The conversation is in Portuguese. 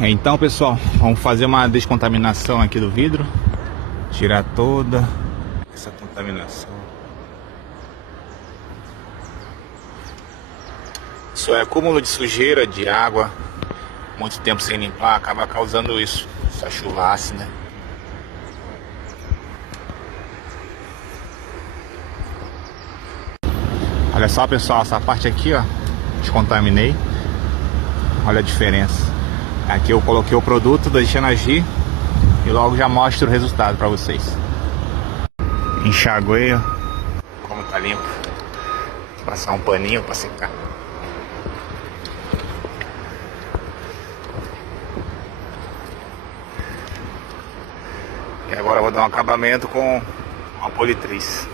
Então, pessoal, vamos fazer uma descontaminação aqui do vidro. Tirar toda essa contaminação. Isso é acúmulo de sujeira, de água, muito tempo sem limpar, acaba causando isso, essa chuva ácida. Olha só, pessoal, essa parte aqui, ó, descontaminei. Olha a diferença. Aqui eu coloquei o produto, deixando agir e logo já mostro o resultado para vocês. Enxaguei, ó, como tá limpo. Vou passar um paninho para secar. E agora eu vou dar um acabamento com uma politriz.